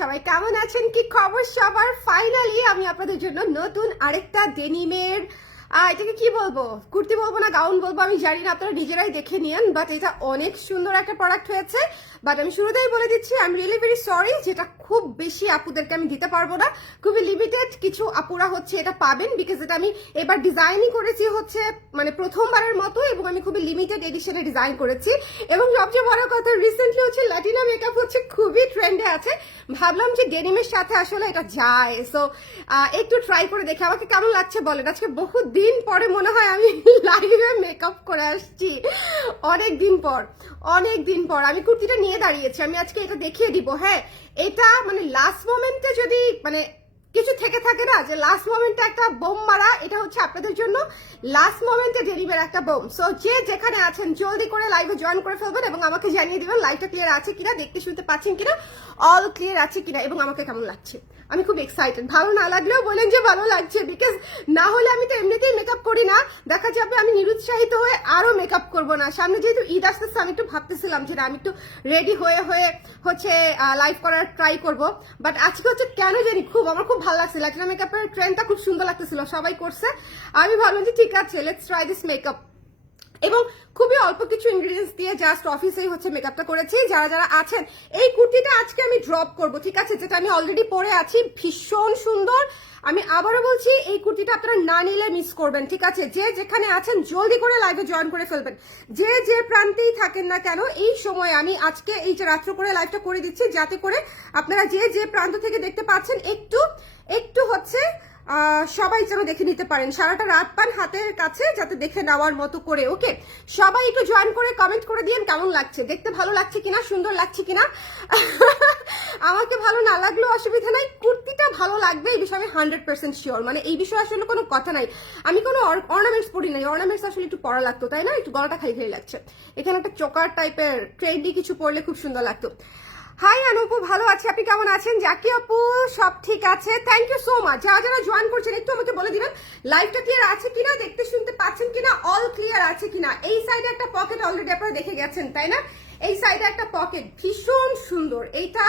সবাই কেমন আছেন? কি খবর সবার? ফাইনালি আমি আপনাদের জন্য নতুন আরেকটা ডেনিমের এটাকে কি বলব? কুর্তি বলব না গাউন বলব, আমি জানি না, আপনারা নিজেরাই দেখে নিয়েন বাট এটা অনেক সুন্দর একটা প্রোডাক্ট হয়েছে। বাট আমি শুরুতেই বলে দিচ্ছি I am really very sorry যেটা খুব বেশি আপুদেরকে আমি দিতে পারব না। খুবই লিমিটেড কিছু আপুরা হচ্ছে এটা পাবেন বিকজ এটা আমি এবার ডিজাইনই করেছি হচ্ছে মানে প্রথমবারের মতো এবং আমি খুবই লিমিটেড এডিশনে ডিজাইন করেছি। এবং সবচেয়ে বড় কথা রিসেন্টলি হচ্ছে লাটিনা মেকআপ হচ্ছে খুবই ট্রেন্ডে আছে। ভাবলাম যে ডেনিমের সাথে আসলে এটা যায়। সো একটু ট্রাই করে দেখে, আমাকে কেমন লাগছে বলেন? আজকে বহু দিন পরে মনে হয় আমি লাইভে মেকআপ করে আসছি। অনেক দিন পর, অনেক দিন পর। আমি কুর্তিটা নিয়ে দাঁড়িয়েছি, আমি আজকে এটা দেখিয়ে দিব হ্যাঁ? এটা মানে লাস্ট মোমেন্টে যদি মানে কিছু থেকে থাকে না, যে লাস্ট মোমেন্টে একটা বোম মারা, এটা হচ্ছে আপনাদের জন্য লাস্ট মোমেন্টে ডেলিভার একটা বোম। সো যে যেখানে আছেন, জলদি করে লাইভে জয়েন করে ফেলবেন এবং আমাকে জানিয়ে দিবেন লাইভটা ক্লিয়ার আছে কিনা, দেখতে শুনতে পাচ্ছেন কিনা অল ক্লিয়ার আছে কিনা এবং আমাকে কেমন লাগছে। আমি খুব এক্সাইটেড ভালো না লাগলেও বলেন যে ভালো লাগছে বিকজ না হলে আমি তো এমনিতেই মেকআপ করি না। দেখা যাবে আমি নিরুৎসাহিত হয়ে আরও মেকআপ করব না। সামনে যেহেতু ঈদ আসতেছে, আমি একটু ভাবতেছিলাম যে আমি একটু রেডি হয়ে হয়ে হচ্ছে লাইভ করার ট্রাই করব। বাট আজকে হচ্ছে কেন জানি খুব, আমার খুব ভালো লাগছে। লাটিনা মেকআপের ট্রেন্ডটা খুব সুন্দর লাগতেছিল, সবাই করছে। আমি ভাবলাম যে ঠিক আছে লেটস ট্রাই দিস মেকআপ এবং খুবই অল্প কিছু ইনগ্রিডিয়েন্টস দিয়ে জাস্ট অফিসেই হচ্ছে মেকআপটা করেছি। যারা যারা আছেন, এই কুর্তিটা আজকে আমি ড্রপ করব, ঠিক আছে? যেটা আমি অলরেডি পরে আছি, ভীষণ সুন্দর। আমি আবারও বলছি, এই কুর্তিটা আপনারা না নিলে মিস করবেন, ঠিক আছে? যে যেখানে আছেন, জলদি করে লাইভে জয়েন করে ফেলবেন। যে যে প্রান্তেই থাকেন না কেন, এই সময় আমি আজকে এই যে রাত্র করে লাইভটা করে দিচ্ছি, যাতে করে আপনারা যে যে প্রান্ত থেকে দেখতে পাচ্ছেন, একটু একটু হচ্ছে সবাই যেন দেখে নিতে পারেন। সারাটা রাত পান হাতের কাছে যাতে দেখে নেওয়ার মতো করে, ওকে? সবাই একটু জয়েন করে কমেন্ট করে দিন কেমন লাগছে। দেখতে ভালো লাগছে কিনা, সুন্দর লাগছে কিনা? আমাকে ভালো না লাগলেও অসুবিধা নাই। কুর্তিটা ভালো লাগবে, এই বিষয়ে আমি হান্ড্রেড পার্সেন্ট শিওর মানে এই বিষয়ে আসলে কোনো কথা নাই। আমি কোনো অর্নামেন্টস পড়ি নাই। অর্নামেন্টস আসলে একটু পড়া লাগতো, তাই না? একটু গলাটা খাই খাই লাগছে। এখানে একটা চোকার টাইপের ট্রেন্ডি কিছু পড়লে খুব সুন্দর লাগতো। হাই অনুপু ভালো আছে। আপনি কেমন আছেন? জাকি আপু, সব ঠিক আছে। থ্যাংক ইউ সো মাচ যারা যারা জয়েন করছেন, একটু আমাকে বলে দিবেন লাইভটা ক্লিয়ার আছে কিনা, দেখতে শুনতে পাচ্ছেন কিনা অল ক্লিয়ার আছে কিনা? এই সাইডে একটা পকেট অলরেডি আপনারা দেখে গেছেন, তাই না? এই সাইডে একটা পকেট ভীষণ সুন্দর। এইটা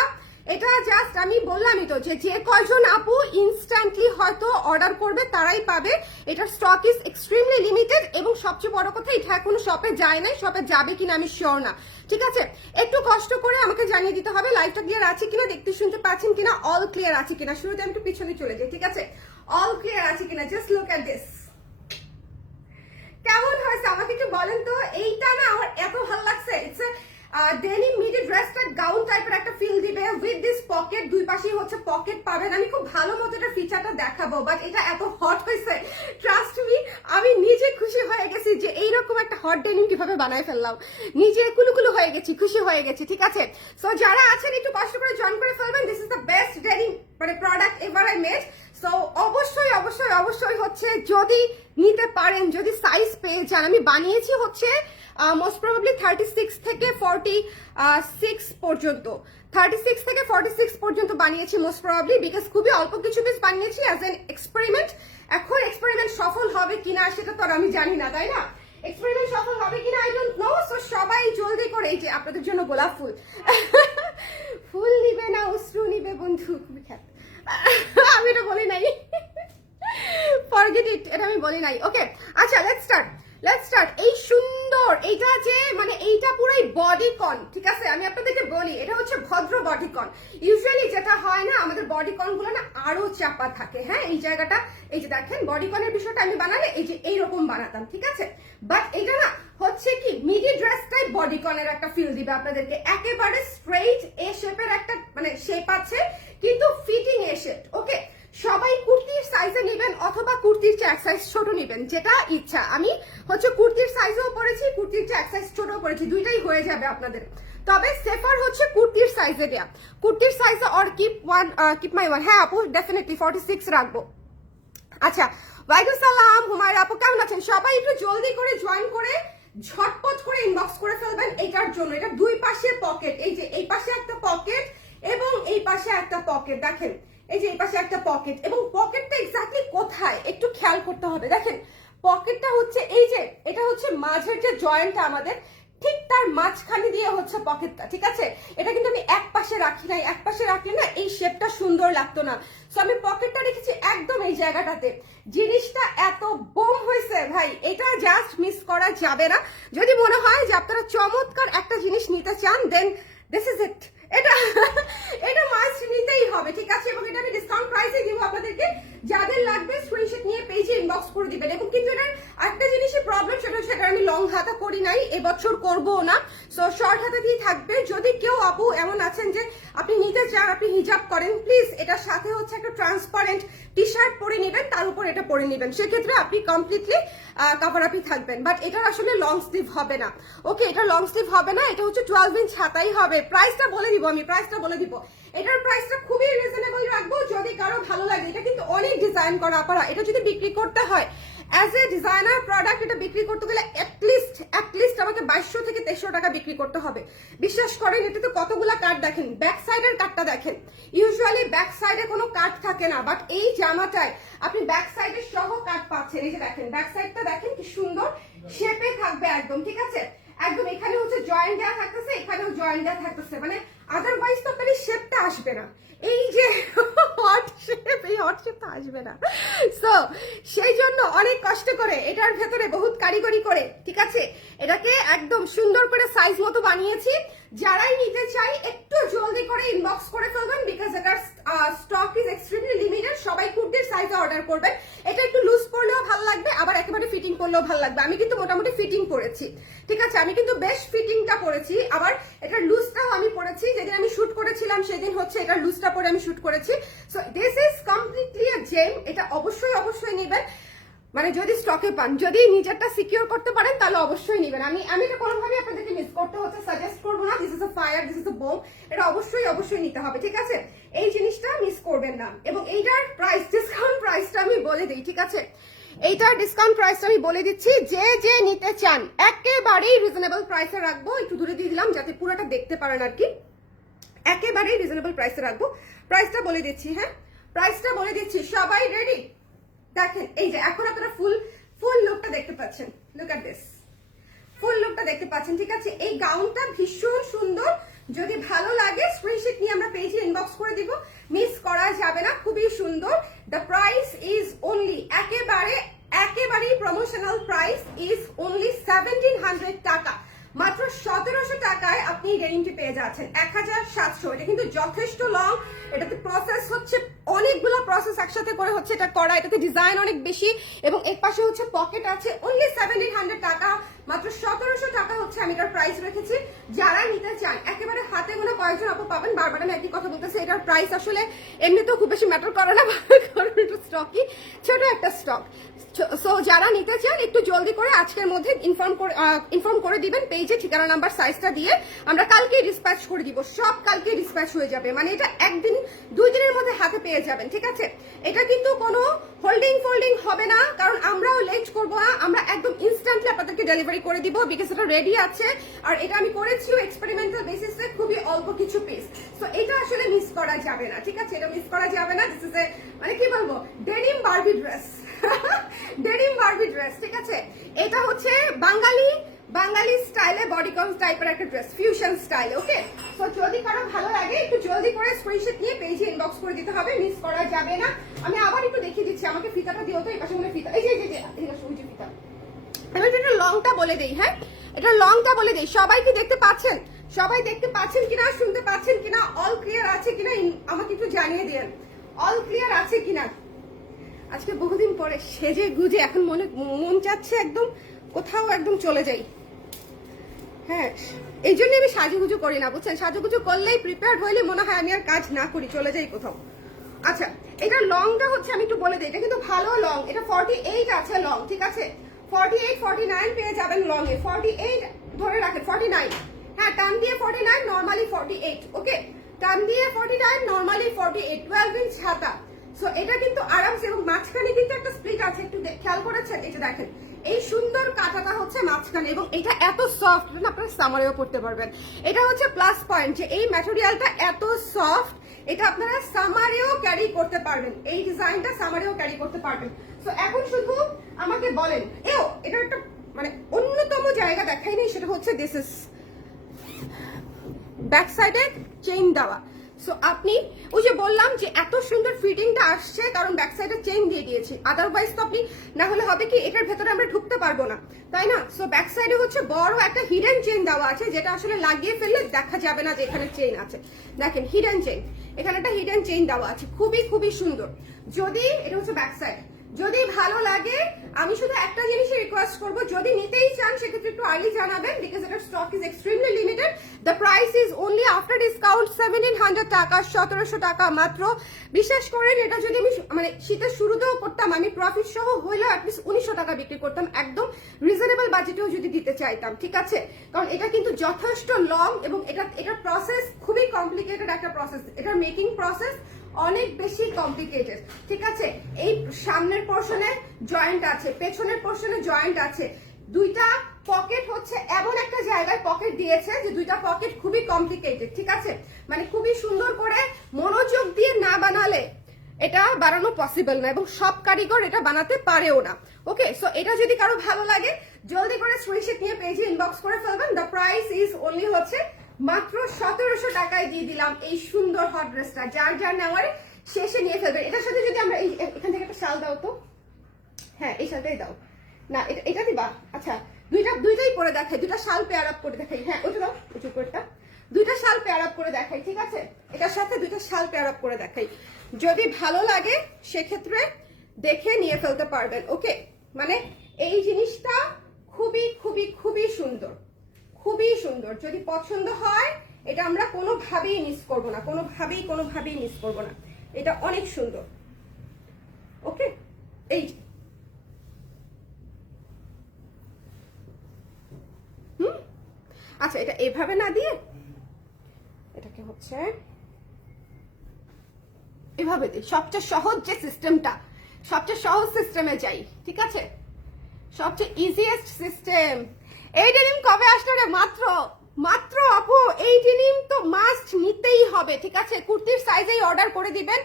এটা জাস্ট আমি বললামই তো যে কয়জন আপু ইনস্ট্যান্টলি হয়তো অর্ডার করবে, তারাই পাবে। এটার স্টক ইজ এক্সট্রিমলি লিমিটেড এবং সবচেয়ে বড় কথা, এটা এখনও শপে যায় নাই শপে যাবে কিনা আমি শিওর না। ঠিক আছে? একটু কষ্ট করে আমাকে জানিয়ে দিতে হবে লাইভটা ক্লিয়ার আছে কিনা, দেখতে শুনতে পাচ্ছেন কিনা অল ক্লিয়ার আছে কিনা। শুরুতে আমি একটু পিছনে চলে যাই, ঠিক আছে? অল ক্লিয়ার আছে কিনা? জাস্ট লুক অ্যাট দিস কেমন হয়েছে? আমাকে একটু বলেন তো, এইটা না আমার এত ভালো লাগছে। ইটস মিডি ড্রেসটা গাউন টাইপের একটা ফিল দিবে। উইথ দিস পকেট দুই পাশেই হচ্ছে পকেট পাবেন। আমি খুব ভালো মতো এটা ফিচারটা দেখাবো বাট এটা এত হট হয়েছে। ট্রাস্ট মি আমি নিজে খুশি হয়ে গেছি যে এইরকম একটা হট ডেনিম কীভাবে বানায় ফেললাম। নিজে কুলুকুলু হয়ে গেছি, খুশি হয়ে গেছি, ঠিক আছে? সো যারা আছেন, একটু কষ্ট করে জয়েন করে ফেলবেন। This is the best denim মানে product ever I made so অবশ্যই অবশ্যই অবশ্যই হচ্ছে যদি নিতে পারেন, যদি সাইজ পেয়ে যান, আমি বানিয়েছি হচ্ছে মোস্ট প্রবাবলি থার্টি সিক্স থেকে ফর্টি সিক্স পর্যন্ত। থার্টি সিক্স থেকে ফর্টি সিক্স পর্যন্ত বানিয়েছি মোস্ট প্রবাবলি বিকজ খুবই অল্প কিছু পিস বানিয়েছি অ্যাজ এন এক্সপেরিমেন্ট এখন এক্সপেরিমেন্ট সফল হবে কিনা সেটা তো আর আমি জানি না, তাই না? এক্সপেরিমেন্ট সফল হবে কিনা আই ডোন্ট নো সো সবাই জলদি করে, এই যে আপনাদের জন্য গোলাপ ফুল। ফুল নিবে না, অশ্রু নিবে, বন্ধু খ্যাত। আমি এটা বলি নাই। ফরগেট ইট এটা আমি বলি নাই। ওকে আচ্ছা লেটস স্টার্ট লেটস স্টার্ট এই সুন্দর এইটা যে মানে এইটা পুরোই বডি কন ঠিক আছে? আমি আপনাদেরকে বলি, এটা হচ্ছে ভদ্র বডি কন ইউজুয়ালি যেটা হয় না, আমাদের বডি কনগুলো না আরও চাপা থাকে হ্যাঁ? এই জায়গাটা, এই যে দেখেন বডি কনের বিষয়টা আমি বানালে এই যে এইরকম বানাতাম, ঠিক আছে? বাট এটা না হচ্ছে কি মিডি ড্রেসটাই বডি কনের একটা ফিল দিবে আপনাদেরকে। একেবারে স্ট্রেইট এ শেপের একটা মানে শেপ আছে, কিন্তু ফিটিং এ শেপ ওকে সবাই কুর্তির সাইজে নেবেন অথবা কুর্তির চেয়ে এক সাইজ ছোট নেবেন, যেটা ইচ্ছা। আমি হচ্ছে কুর্তির সাইজেও পরেছি, কুর্তির চেয়ে এক সাইজ ছোটও পরেছি, দুইটাই হয়ে যাবে আপনাদের। তবে সেফার হচ্ছে কুর্তির সাইজে দেয়া। কুর্তির সাইজে or keep one keep my one হ্যাঁ আপু ডেফিনেটলি ফর্টি সিক্স রাখব। আচ্ছা ওয়াইকুম সালাম হুমায়রা আপু, কেমন আছেন? সবাই একটু জলদি করে জয়েন করে ঝটপট করে ইনবক্স করে ফেলবেন এটার জন্য। এটা দুই পাশে পকেট এই যে এই পাশে একটা পকেট এবং এই পাশে একটা পকেট দেখেন। এই যে এই পাশে একটা পকেট এবং পকেটটা এক্স্যাক্টলি কোথায়? একটু খেয়াল করতে হবে। দেখেন পকেটটা হচ্ছে এই যে, এটা হচ্ছে মাঝের যে জয়েন্টটা আমাদের, ঠিক তার মাঝখানে দিয়ে হচ্ছে পকেটটা ঠিক আছে? এটা কিন্তু আমি এক পাশে রাখি নাই। এক পাশে রাখলে না এই শেপটা সুন্দর লাগতো না। সো আমি পকেটটা রেখেছি একদম এই জায়গাটাতে। জিনিসটা এত বোম হয়েছে ভাই, এটা জাস্ট মিস করা যাবে না। যদি মনে হয় যে আপনারা চমৎকার একটা জিনিস নিতে চান দেন দিস ইজ ইট এটা এটা মাস্ট নিতেই হবে, ঠিক আছে? এবং এটা আমি ডিসকাউন্ট প্রাইসে দিব আপনাদেরকে। যাদের লাগবে স্ক্রিনশট নিয়ে পেজে ইনবক্স করে দিবেন। এবং কিন্তু এটার একটা জিনিসের প্রবলেম সেটা হচ্ছে আমি লং হাতা করি নাই, এবছর করব না। সো শর্ট হাতা দিয়ে থাকবে। যদি কেউ আপু এমন আছেন যে আপনি নিতে চান, আপনি হিজাব করেন প্লিজ এটার সাথে হচ্ছে একটা ট্রান্সপারেন্ট টি শার্ট পরে নেবেন, তার উপর এটা পরে নেবেন। সেক্ষেত্রে আপনি কমপ্লিটলি কাভার আপই থাকবেন। বাট এটার আসলে লং স্লিভ হবে না। ওকে এটা লং স্লিভ হবে না, এটা হচ্ছে টুয়েলভ ইঞ্চ হাতাই হবে। প্রাইসটা বলে দিব আমি প্রাইসটা বলে দিব। এটার প্রাইসটা খুবই রিজনেবল রাখব, যদি কারও ভালো লাগে। এটা কিন্তু অনেক ডিজাইন করা পারা এটা যদি বিক্রি করতে হয় অ্যাজ এ ডিজাইনার প্রোডাক্ট এটা বিক্রি করতে গেলে অ্যাটলিস্ট অ্যাটলিস্ট আমাকে বাইশশো থেকে তেইশশো টাকা বিক্রি করতে হবে। বিশ্বাস করেন এটাতে কতগুলা কাট দেখেন ব্যাক সাইডের কাটটা দেখেন। ইউজুয়ালি ব্যাক সাইডে কোনো কাট থাকে না বাট এই জামাটায় আপনি ব্যাক সাইডে সহ কাট পাচ্ছেন। এই যে দেখেন ব্যাক সাইডটা দেখেন কি সুন্দর শেপে থাকবে একদম, ঠিক আছে? একদম এখানে হচ্ছে জয়েন্ট দেওয়া থাকতেছে, এখানেও জয়েন্ট দেওয়া থাকতেছে। মানে আদারওয়াইজ তো আপনার শেপটা আসবে না। এই যে হট এই হট শেপটা আসবে না। সো সেই জন্য অনেক কষ্ট করে এটার ভেতরে বহুত কারিগরি করে, ঠিক আছে? এটাকে একদম সুন্দর করে সাইজ মতো বানিয়েছি। যারাই নিতে চাই, একটু জলদি করে ইনবক্স করে ফেলবেন বিকজ এটার স্টক ইজ এক্সট্রিমলি লিমিটেড সবাই কুর্তির সাইজে অর্ডার করবেন। এটা একটু লুজ পড়লেও ভালো লাগবে আবার ফিটিং ভালো লাগবে। আমি কিন্তু মোটামুটি ফিটিং করেছি ঠিক আছে, আমি কিন্তু বেশ ফিটিংটা পরেছি। আবার এটা লুজটাও আমি পরেছি। যেদিন আমি শুট করেছিলাম, সেদিন হচ্ছে এটার লুজটা পরে আমি শুট করেছি। So this is completely a gem এটা অবশ্যই অবশ্যই নেবেন। মানে যদি স্টকে পান, যদি নিজেরটা সিকিউর করতে পারেন, তাহলে অবশ্যই নেবেন। আমি আমি এটা কোনোভাবে আপনাদেরকে মিস করতে হচ্ছে সাজেস্ট করব না। This is a fire this is a bomb এটা অবশ্যই অবশ্যই নিতে হবে, ঠিক আছে? এই জিনিসটা মিস করবেন না। এবং এইটার প্রাইস ডিসকাউন্ট প্রাইসটা আমি বলে দিই, ঠিক আছে? এইটার ডিসকাউন্ট প্রাইসটা আমি বলে দিচ্ছি, যে যে নিতে চান, একেবারেই রিজনেবল প্রাইসে রাখব। একটু দূরে দিয়ে দিলাম, যাতে পুরোটা দেখতে পারেন আর কি। একেবারেই রিজনেবল প্রাইসে রাখব। প্রাইসটা বলে দিচ্ছি হ্যাঁ? প্রাইসটা বলে দিচ্ছি, সবাই রেডি দেখেন, এই যে এখন আপনারা ফুল ফুল লুকটা দেখতে পাচ্ছেন। লুক অ্যাট দিস ফুল লুকটা দেখতে পাচ্ছেন, ঠিক আছে? এই গাউনটা ভীষণ সুন্দর যদি ভালো লাগে স্ক্রিনশট নিয়ে আমরা পেজে ইনবক্স করে দিব। মিস করা যাবে না, খুবই সুন্দর। দ্য প্রাইস ইজ অনলি একেবারে, একেবারেই promotional price is only seventeen hundred টাকা। মাত্র সতেরোশো টাকায় আপনি রেঞ্জে পেয়ে যাচ্ছেন। এক হাজার সাতশো। এটা কিন্তু যথেষ্ট লং এটাতে প্রসেস হচ্ছে, অনেকগুলো প্রসেস একসাথে করে হচ্ছে এটা করা। এটাতে ডিজাইন অনেক বেশি। এবং এক পাশে হচ্ছে পকেট আছে অনলি সেভেন্টিন হান্ড্রেড টাকা। মাত্র সতেরোশো টাকা হচ্ছে আমি এটার প্রাইস রেখেছি। যারা নিতে চান, একেবারে হাতে গোনা কয়েকজন আপু পাবেন। বারবার আমি একই কথা বলতেছি, এটার প্রাইস আসলে এমনিতেও খুব বেশি ম্যাটার করে না স্টকই ছোট একটা স্টক সো যারা নিতে চান, একটু জলদি করে আজকের মধ্যে ইনফর্ম করে ইনফর্ম করে দিবেন পেজে ঠিকানা নাম্বার সাইজটা দিয়ে। আমরা কালকে ডিসপ্যাচ করে দিব, সব কালকে ডিসপ্যাচ হয়ে যাবে। মানে এটা একদিন দুই দিনের মধ্যে হাতে পেয়ে যাবেন, ঠিক আছে? এটা কিন্তু কোনো হোল্ডিং ফোল্ডিং হবে না, কারণ আমরাও লেট করব না, আমরা একদম ইনস্ট্যান্টলি আপনাদেরকে ডেলিভারি করে দিব বিকজ এটা রেডি আছে। আর এটা আমি করেছিও এক্সপেরিমেন্টাল বেসিসে খুবই অল্প কিছু পিস তো এটা আসলে মিস করা যাবে না, ঠিক আছে? এটা মিস করা যাবে না। দিস ইজ এ মানে কি বলব? Denim Barbie dress denim Barbie dress ঠিক আছে? এটা হচ্ছে বাঙালি বাঙালি স্টাইলে বডিকন টাইপের একটা ড্রেস ফিউশন স্টাইল ওকে তো যদি কারও ভালো লাগে, একটু জলদি করে স্ক্রিনশট নিয়ে পেজে ইনবক্স করে দিতে হবে মিস করা যাবে না। আমি আবার একটু দেখিয়ে দিচ্ছি, আমাকে ফিতাটা দিও তো, এই পাশে মনে ফিতা এই যে এই যে ফিতা। এবার এটা লংটা বলে দেই হ্যাঁ? এটা লংটা বলে দেই। সবাই কি দেখতে পাচ্ছেন? সবাই দেখতে পাচ্ছেন কিনা, শুনতে পাচ্ছেন কিনা? অল ক্লিয়ার আছে কিনা? আমাকে একটু জানিয়ে দেন। অল ক্লিয়ার আছে কিনা? আজকে বহুদিন পরে সেজে গুজে এখন মনে মন চাচ্ছে একদম কোথাও একদম চলে যাই। হ্যাঁ এই জন্য আমি সাজুগুজু করি না, বুঝছেন? সাজুগুজু করলেই প্রিপেয়ার হইলে মনে হয় আমি আর কাজ না করি, চলে যাই কোথাও। আচ্ছা এটা লংটা হচ্ছে, আমি একটু বলে দিই, এটা কিন্তু ভালো লং এটা ফর্টি এইট আছে লং ঠিক আছে? ফর্টি এইট ফর্টি নাইন পেয়ে যাবেন লং এ। ফর্টি এইট ধরে রাখেন ফর্টি নাইন হ্যাঁ টান দিয়ে forty nine normally forty eight okay টান দিয়ে forty nine normally forty eight twelve inch হাতা সো এটা কিন্তু আরামসে এবং মাঝখানে কিন্তু একটা স্প্লিট আছে, একটু খেয়াল করেছেন? এটা দেখেন, এই সুন্দর কাঁটাটা হচ্ছে মাঝখানে এবং এটা এত সফট আপনারা সামারেও পড়তে পারবেন। এটা হচ্ছে প্লাস পয়েন্ট যে এই ম্যাটেরিয়ালটা এত সফট এটা আপনারা সামারেও ক্যারি করতে পারবেন। এই ডিজাইনটা সামারেও ক্যারি করতে পারবেন। তো এখন শুধু আমাকে বলেন। এও এটা একটা মানে অন্যতম জায়গা দেখাই নেই, সেটা হচ্ছে দিস ইস ব্যাক সাইডে চেইন দেওয়া। সো আপনি ওই যে বললাম যে এত সুন্দর ফিটিংটা আসছে, কারণ ব্যাক সাইডে চেইন দিয়ে দিয়েছি। আদারওয়াইজ তো আপনি, না হলে হবে কি, এটার ভেতরে আমরা ঢুকতে পারব না। তাই না? সো ব্যাক সাইডে হচ্ছে বড় একটা হিডেন চেইন দেওয়া আছে, যেটা আসলে লাগিয়ে ফেললে দেখা যাবে না যে এখানে চেইন আছে। দেখেন হিডেন চেইন এখানে একটা হিডেন চেইন দেওয়া আছে। খুবই খুবই সুন্দর। যদি, এটা হচ্ছে ব্যাক সাইড যদি ভালো লাগে, আমি শুধু একটা জিনিসই রিকোয়েস্ট করব, যদি নিতেই চান, সেক্ষেত্রে একটু আর্লি জানাবেন বিকজ এটার stock is extremely limited the price is only after discount seventeen hundred টাকা, সতেরোশো টাকা মাত্র। বিশ্বাস করেন, এটা যদি আমি মানে শীতের শুরুতেও করতাম, আমি প্রফিট সহ হইলেও অ্যাটলিস্ট উনিশশো টাকা বিক্রি করতাম, একদম রিজনেবল বাজেটেও যদি দিতে চাইতাম, ঠিক আছে? কারণ এটা কিন্তু যথেষ্ট লং এবং এটা এটার প্রসেস খুবই কমপ্লিকেটেড একটা প্রসেস এটার মেকিং প্রসেস অনেক বেশি কমপ্লিকেটেড ঠিক আছে? এই সামনের পোর্শনে জয়েন্ট আছে, পেছনের পোর্শনে জয়েন্ট আছে। দুইটা পকেট হচ্ছে এমন একটা জায়গায় পকেট দিয়েছে যে দুইটা পকেট খুবই কমপ্লিকেটেড ঠিক আছে? মানে খুবই সুন্দর করে মনোযোগ দিয়ে না বানালে এটা বানানো পসিবল না এবং সব কারিগর এটা বানাতে পারেও না। ওকে সো এটা যদি কারও ভালো লাগে, জলদি করে স্ক্রিনশট নিয়ে পেজে ইনবক্স করে ফেলবেন। দ্য প্রাইস ইজ অনলি হচ্ছে মাত্র সতেরোশো টাকায় দিয়ে দিলাম এই সুন্দর হট ড্রেসটা যার যার নেওয়ার শেষে নিয়ে ফেলবেন এটার সাথে যদি আমরা এখান থেকে একটা শাল দাও তো। হ্যাঁ এই শালটাই দাও। না, এটা এটা দিবা? আচ্ছা দুইটা, দুইটাই পরে দেখাই। দুইটা শাল পেয়ার আপ করে দেখাই। হ্যাঁ ওটা দাও উঁচু করেটা দুইটা শাল পেয়ার আপ করে দেখাই, ঠিক আছে? এটার সাথে দুইটা শাল পেয়ার আপ করে দেখাই। যদি ভালো লাগে, সেক্ষেত্রে দেখে নিয়ে ফেলতে পারবেন। ওকে মানে এই জিনিসটা খুবই খুবই খুবই সুন্দর। খুবই সুন্দর। যদি পছন্দ হয়, এটা আমরা কোনোভাবেই মিস করব না। কোনোভাবেই কোনোভাবেই মিস করব না। এটা অনেক সুন্দর। ওকে এই। হুম? আচ্ছা এটা এভাবে না দিয়ে এটাকে হচ্ছে এভাবে দিই সবচেয়ে সহজ যে সিস্টেমটা সবচেয়ে সহজ সিস্টেমে যাই, ঠিক আছে? সবচেয়ে ইজিয়েস্ট সিস্টেম এই ডেনিম কবে আসলো রে? মাত্র মাত্র আপু, এই ডেনিম তো মাস্ট নিতেই হবে, ঠিক আছে? কুর্তির সাইজেই অর্ডার করে দিবেন।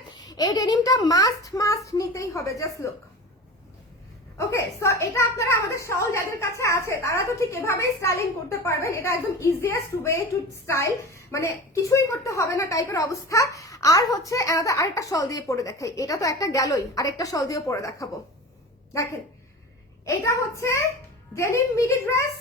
এই ডেনিমটা মাস্ট মাস্ট নিতেই হবে জাস্ট লুক ওকে সো এটা আপনারা আমাদের শল যাদের কাছে আছে, তারা তো ঠিক এভাবেই স্টাইলিং করতে পারবেন। এটা একদম ইজিয়েস্ট ওয়ে টু স্টাইল মানে কিছুই করতে হবে না টাইপের অবস্থা। আর হচ্ছে আমাদের আরেকটা শল দিয়ে পরে দেখাই। এটা তো একটা গেলই, আরেকটা শল দিয়ে পরে দেখাবো। দেখেন, এটা হচ্ছে ডেনিম মিডি ড্রেস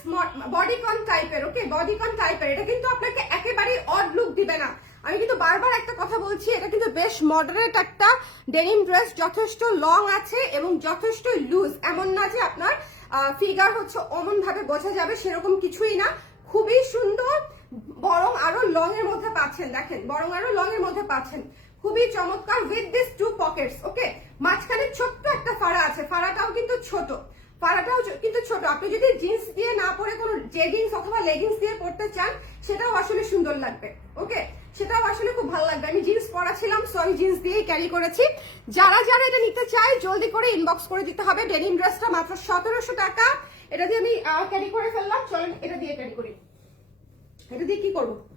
বডিকন টাইপের ওকে বডিকন টাইপের এটা কিন্তু আপনাকে একেবারেই অড লুক দিবে না। আমি কিন্তু বারবার একটা কথা বলছি, এটা কিন্তু বেশ মডারেট একটা ডেনিম ড্রেস যথেষ্ট লং আছে এবং যথেষ্ট লুজ এমন না যে আপনার ফিগার হচ্ছে অমন ভাবে বোঝা যাবে, সেরকম কিছুই না। খুবই সুন্দর, বরং আরও লং এর মধ্যে পাচ্ছেন, দেখেন, বরং আরও লং এর মধ্যে পাচ্ছেন। খুবই চমৎকার with this two pockets okay মাঝখানে ছোট্ট একটা ফাড়া আছে, ফাড়াটাও কিন্তু ছোট। ফাড়াটাও চ- কিন্তু ছোট, আপনি যদি জিন্স দিয়ে না পরে কোনো জেগিংস অথবা লেগিংস দিয়ে পড়তে চান, সেটাও আসলে সুন্দর লাগবে ওকে সেটাও আসলে খুব ভালো লাগবে। আমি জিন্স পরা ছিলাম সো জিন্স দিয়েই ক্যারি করেছি। যারা যারা এটা নিতে চায়, জলদি করে ইনবক্স করে দিতে হবে। ডেনিম ড্রেসটা মাত্র সতেরোশো টাকা। এটা দিয়ে আমি ক্যারি করে ফেললাম। চলেন, এটা দিয়ে ক্যারি করি। এটা দিয়ে কি করব?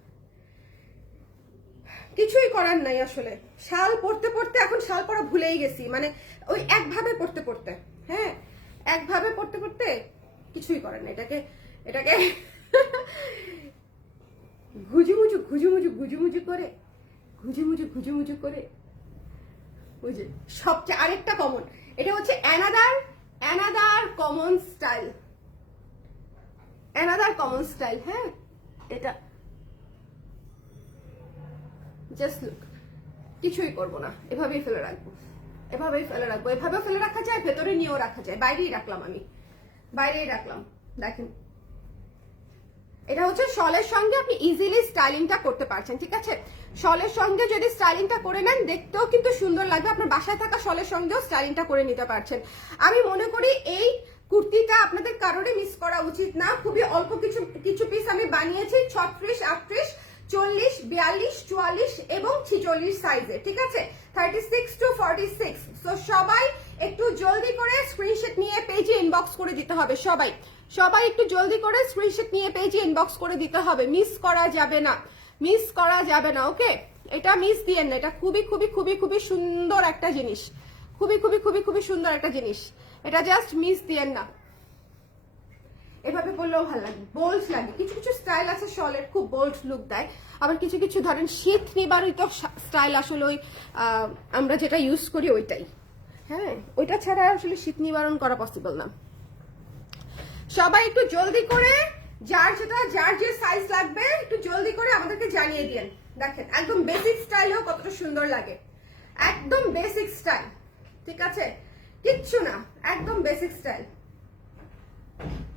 কিছুই করার নাই আসলে। শাল পড়তে পড়তে এখন শাল পরা ভুলেই গেছি। মানে ওই একভাবে পড়তে পড়তে হ্যাঁ? একভাবে পড়তে পড়তে কিছুই করার নাই এটাকে এটাকে ঘুজুমুজু ঘুজুমুজু ঘুজুমুজু করে ঘুজুমুজু ঘুজুমুজু করে যে সবচেয়ে আরেকটা কমন এটা হচ্ছে another another common style another common style হ্যাঁ? এটা জাস্ট লুক কিছুই করব না, এভাবেই ফেলে রাখব। এভাবেই ফেলে রাখব। এভাবে ফেলে রাখা যায়, ভেতরে নিয়েও রাখা যায়। বাইরেই রাখলাম আমি। বাইরেই রাখলাম। দেখেন। এটা হচ্ছে শলের সঙ্গে আপনি ইজিলি স্টাইলিংটা করতে পারছেন, ঠিক আছে? শলের সঙ্গে যদি স্টাইলিংটা করে নেন, দেখতেও কিন্তু সুন্দর লাগবে। আপনার বাসায় থাকা শলের সঙ্গেও স্টাইলিংটা করে নিতে পারছেন। আমি মনে করি এই কুর্তিটা আপনাদের কারোরই মিস করা উচিত না। খুবই অল্প কিছু কিছু পিস আমি বানিয়েছি, ছত্রিশ, আটত্রিশ। চল্লিশ, বিয়াল্লিশ, চুয়াল্লিশ এবং ছিচল্লিশ সাইজে ঠিক আছে? Thirty six to forty six তো সবাই একটু জলদি করে স্ক্রিনশট নিয়ে পেজে ইনবক্স করে দিতে হবে, সবাই। সবাই একটু জলদি করে স্ক্রিনশট নিয়ে পেজে ইনবক্স করে দিতে হবে। মিস করা যাবে না। মিস করা যাবে না ওকে এটা মিস দিয়েন না, এটা খুবই খুবই খুবই খুবই সুন্দর একটা জিনিস। খুবই খুবই খুবই খুবই সুন্দর একটা জিনিস। এটা জাস্ট মিস দিয়েন না। এভাবে বললেও ভালো লাগে বোল্ড লাগে। কিছু কিছু স্টাইল আছে শলের খুব বোল্ড লুক দেয়। আবার কিছু কিছু ধরেন শীত নিবারিত স্টাইল আসলে ওই আমরা যেটা ইউজ করি ওইটাই। হ্যাঁ ওইটা ছাড়া আসলে শীত নিবারণ করা পসিবল না। সবাই একটু জলদি করে, যার যেটা, যার যে সাইজ লাগবে, একটু জলদি করে আমাদেরকে জানিয়ে দিন দেখেন, একদম বেসিক স্টাইলেও কতটা সুন্দর লাগে। একদম বেসিক স্টাইল ঠিক আছে? কিচ্ছু না, একদম বেসিক স্টাইল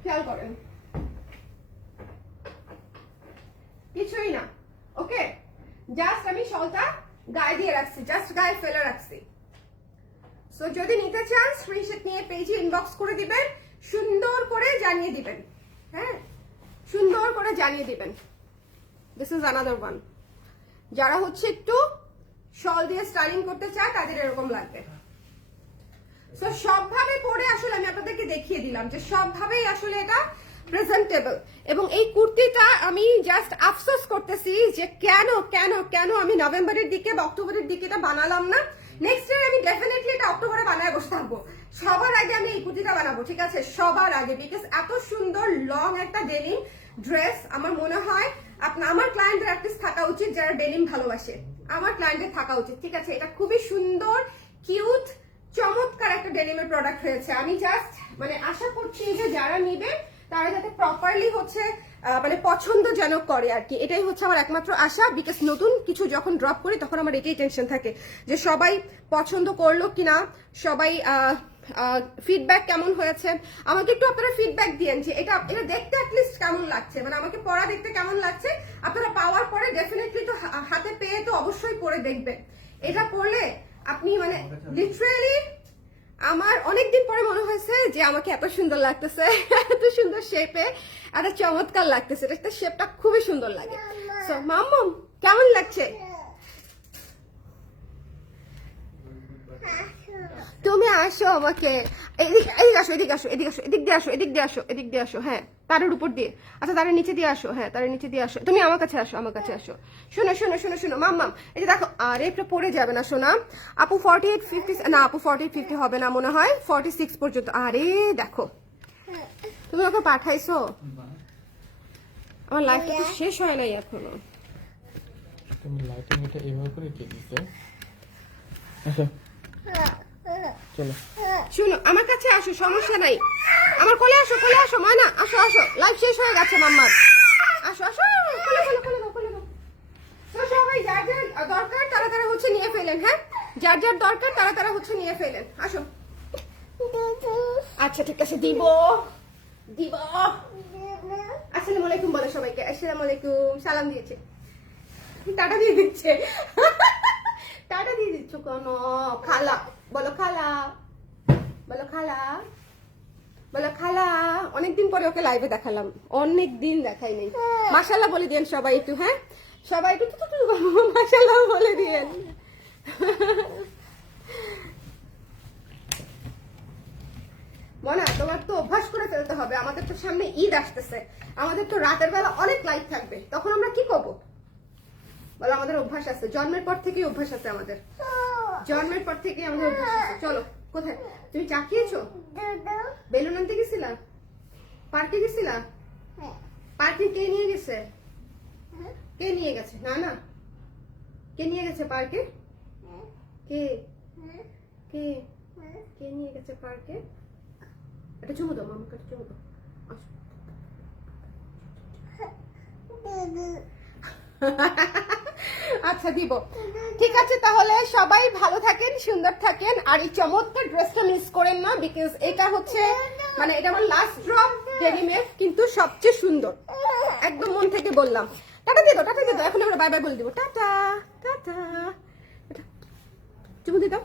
খেয়াল করেন। কিছুই না। ওকে জাস্ট আমি শলটা গায়ে দিয়ে রাখছি জাস্ট গায়ে ফেলে রাখছি। সো যদি নিতে চান স্ক্রিনশট নিয়ে পেজে ইনবক্স করে দিবেন, সুন্দর করে জানিয়ে দিবেন। হ্যাঁ? সুন্দর করে জানিয়ে দিবেন। দিস ইজ আনাদার ওয়ান যারা হচ্ছে একটু শল দিয়ে স্টাইলিং করতে চায়, তাদের এরকম লাগবে। সো সবভাবে পরে আসলে আমি আপনাদেরকে দেখিয়ে দিলাম যে সবভাবেই আসলে এটা প্রেজেন্টেবল এবং এই কুর্তিটা আমি জাস্ট আফসোস করতেছি যে কেন কেন কেন আমি নভেম্বরের দিকে বা অক্টোবরের দিকে এটা বানালাম না? নেক্সট ইয়ার আমি ডেফিনেটলি এটা অক্টোবরে বানায় বসে থাকব। সবার আগে আমি এই কুর্তিটা বানাবো, ঠিক আছে? সবার আগে বিকজ এত সুন্দর লং একটা ডেনিম ড্রেস আমার মনে হয় আপনার আমার ক্লায়েন্টের অ্যাটলিস্ট থাকা উচিত যারা ডেনিম ভালোবাসে। আমার ক্লায়েন্টের থাকা উচিত, ঠিক আছে? এটা খুবই সুন্দর কিউট চমৎকার ডেনিমের প্রোডাক্ট হয়েছে আমি জাস্ট মানে আশা করছি যে যারা নিবে, তারা যাতে প্রপারলি হচ্ছে মানে পছন্দ যেন করে আর কি। এটাই হচ্ছে আমার একমাত্র আশা বিকজ নতুন কিছু যখন ড্রপ করি, তখন আমার এটাই টেনশন থাকে যে সবাই পছন্দ করল কিনা, সবাই ফিডব্যাক কেমন হয়েছে। আমাকে একটু আপনারা ফিডব্যাক দিয়েন যে এটা এটা দেখতে অ্যাটলিস্ট কেমন লাগছে। মানে আমাকে পড়া দেখতে কেমন লাগছে। আপনারা পাওয়ার পরে ডেফিনেটলি তো হাতে পেয়ে তো অবশ্যই পরে দেখবেন। এটা পড়লে আপনি মানে লিটারেলি আমার অনেকদিন পরে মনে হয়েছে যে আমাকে এত সুন্দর লাগতেছে, এত সুন্দর শেপে এত চমৎকার লাগতেছে। এটা শেপটা খুবই সুন্দর লাগে। সো মাম্মম কেমন লাগছে? তুমি আসো আমাকে। এদিক এদিক আসো এদিক আসো এদিক আসো, এদিক দিয়ে আসো, এদিক দিয়ে আসো, এদিক দিয়ে আসো হ্যাঁ। তারের উপর দিয়ে। আচ্ছা তারের নিচে দিয়ে আসো। হ্যাঁ তারের নিচে দিয়ে আসো। তুমি আমার কাছে আসো আমার কাছে আসো। শোনো শোনো শোনো শোনো মাম মাম এই যে দেখো আরে এটা পড়ে যাবে না শোনা আপু ফর্টি এইট ফিফটি না আপু ফর্টি এইট ফিফটি হবে না মনে হয় ফর্টি সিক্স পর্যন্ত। আরে দেখো তুমি ওকে পাঠাইছো? আমার লাইফটা তো শেষ হয় নাই এখনও। তুমি লাইটিং এটা এভাবে করে কে দিতে আচ্ছা চলো। শুনো আমার কাছে আসো সমস্যা নাই। আমার কোলে আসো কোলে আসো ময়না আসো আসো। লাইফ শেষ হয়ে গেছে, মাম্মার। আসো আসো, কোলে কোলে কোলে কোলে সবাই যার যার দরকার, তারা তারা হচ্ছে নিয়ে ফেলেন হ্যাঁ? যার যার দরকার, তারা তারা হচ্ছে নিয়ে ফেলেন। আসো। আচ্ছা ঠিক আছে, দিব। দিব। আসসালামু আলাইকুম বলো সবাইকে। আসসালামু আলাইকুম। সালাম দিয়েছে। টাটা দিয়ে দিচ্ছে। টাটা দিয়ে দিচ্ছ কেন? খালা। বলো খালা। বলো খালা। বলো খালা অনেকদিন পরে ওকে লাইভে দেখালাম। অনেক দিন দেখাই নেই। মাশাল্লাহ বলে দিয়েন সবাই একটু হ্যাঁ? সবাই একটু মাশাল্লাহ বলে দিয়েন। মনা তোমার তো অভ্যাস করে ফেলতে হবে। আমাদের তো সামনে ঈদ আসতেছে। আমাদের তো রাতের বেলা অনেক লাইট থাকবে। তখন আমরা কি করব? বলো আমাদের অভ্যাস আছে। জন্মের পর থেকেই অভ্যাস আছে আমাদের। জন্মের পর থেকেই আমাদের অভ্যাস আছে। চলো। কোথায়? তুমি চা খেয়েছো? বেলুন আনতে গেছিলা? পার্কে গেছিলা? পার্কে কে নিয়ে গেছে? কে নিয়ে গেছে? না না। কে নিয়ে গেছে পার্কে? কে? কে? কে নিয়ে গেছে পার্কে? এটা চুমু দাও মামাকে একটা চুমু দাও। আসো। আচ্ছা দিব। ঠিক আছে, তাহলে সবাই ভালো থাকেন, সুন্দর থাকেন। আর এই চমৎকার ড্রেসটা মিস করেন না বিকজ এটা হচ্ছে মানে এটা আমার লাস্ট ড্রপ ডেনিমের কিন্তু সবচেয়ে সুন্দর। একদম মন থেকে বললাম। টাটা দিয়ে দাও, টাটা দিয়ে দাও। এখন আমরা বাই বাই বলে দিব। টাটা টাটা। চুমু দিয়ে দাও।